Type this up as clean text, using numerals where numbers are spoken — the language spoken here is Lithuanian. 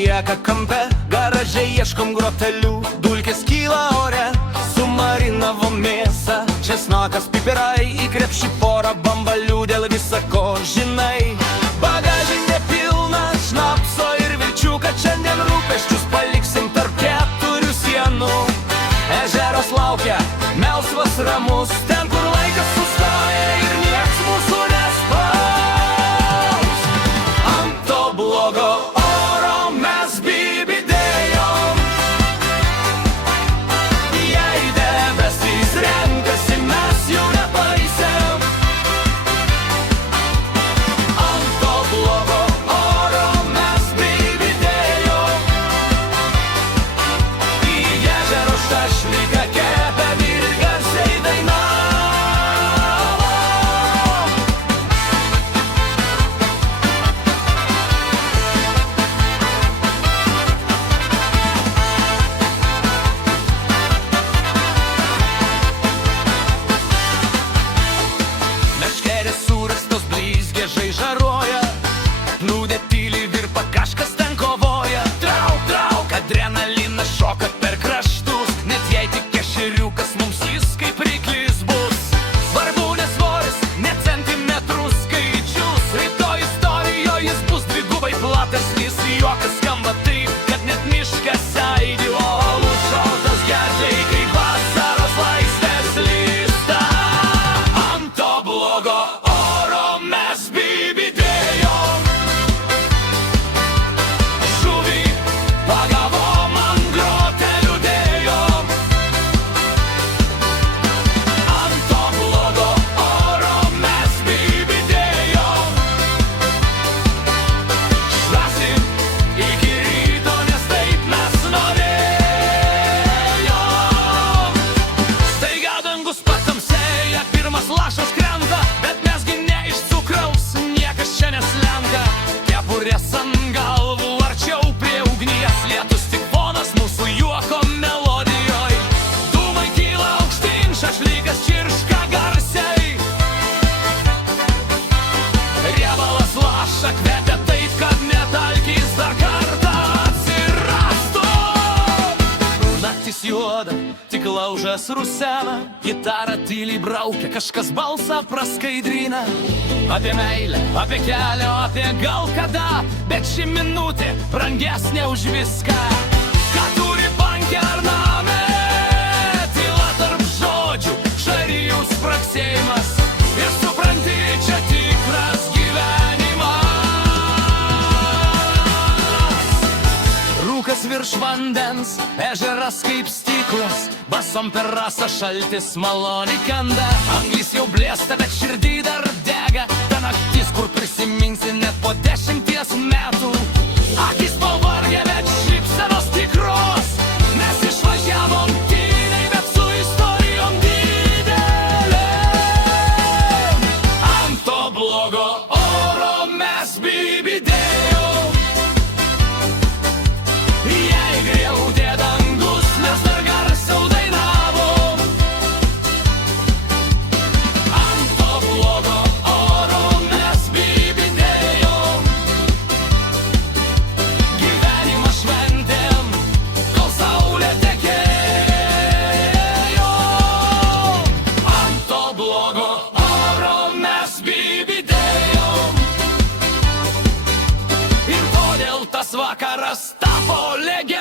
lieka kampe, garaže ieškom grotelių, dulkės kyla ore, sumarinavom mėsą, česnakas, pipirai, į krepšį porą bambalių, dėl visako žinai. Bagažinė pilna šnapso ir vilčių, kad šiandien rūpesčius paliksim tarp keturių sienų. Ežeras laukia, melsvas ramus, ten kur laikas sustoja ir nieks mūsų nespaus. Ant to blogo oro mes bybidėjom, jei debesys renkasi, mes jų nepaisėm. Ant to blogo oro mes bybidėjom, į ežero šašlyką kepėm ir garsiai dainavom. Meškerės surastos blizgė žaižaroja, plūdė tyliai virpa, kažkas ten kovoja. Trauk, trauk, adrenalinas šoka per kraštus, net jei tik ešeriukas mums jis kaip ryklis bus. Svarbu ne svoris, ne centimetrų skaičius, rytoj istorijoje jis bus dvigubai platesnis. Juokas skamba taip, kad net miškas aidi, o užšaltas gerkliai kaip vasaros laisvės lystą. Ant to blogo oro mes bybidėjom, žuvį pagavom, ant grotelių dėjom. Ant to blogo oro mes bybidėjom, švęsim iki ryto, nes taip mes norėjom. Staiga dangus patamsėja, pirmas lašas krenta, bet mesgi ne iš cukraus, niekas čia neslenka. Kepurės ant galvų, arčiau prie ugnies, lietus tik fonas mūsų juoko melodijoj. Dūmai kyla aukštyn, šašlykas čirška garsiai, riebalas laša kvepia taip, kad net alkis dar kartą atsirastų. Naktis juoda, tik laužas rusena, gitara tyliai braukia, kažkas balsą praskaidrina. Apie meilę, apie kelią, apie gal kada, bet ši minutė brangesnė už viską. Ką turi banke ar name, tyla tarp žodžių, šarijų spragsėjimas, ir supranti, čia tikras gyvenimas. Rūkas virš vandens, ežeras kaip stiklas, basom per rasą šaltis maloniai kanda. Anglis jau blėsta, bet širdį dar dega, ta naktis, kur prisiminsi net po 10 metų. Akis pavargę, bet šypsenos tikros, mes išvažiavom tyliai, bet su istorijom didelėm. Ant to blogo oro mes bybidėjom, jei griaudė dangus, mes dar garsiau dainavom. Ant to blogo oro mes bybidėjom, gyvenimą šventėm, kol saulė tekėjo. Ant to blogo oro mes bybidėjom, ir todėl tas vakaras tapo legendų.